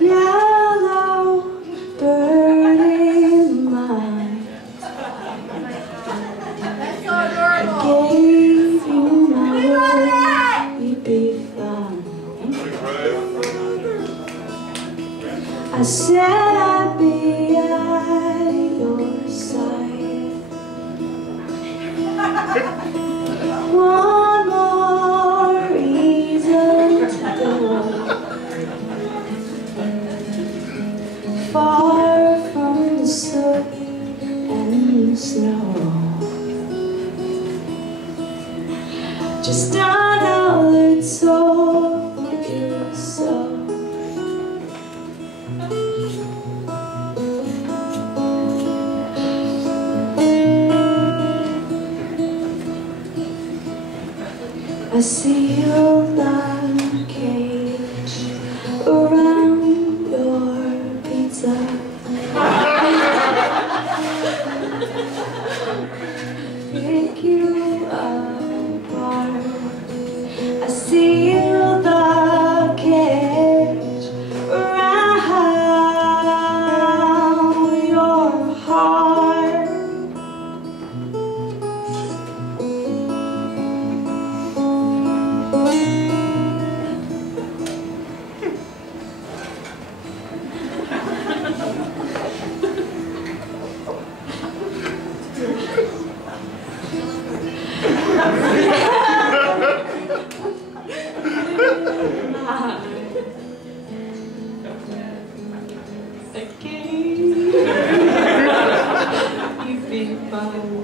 Yellow bird in mine. That's so adorable. Gave you my word, you'd be fine. I said I'd be at your side. One more reason to go. Far from the soot and snow. Just another told you so. I see your light cage around your pizza. Pick you apart. I see the cage around your heart. You'd be fine.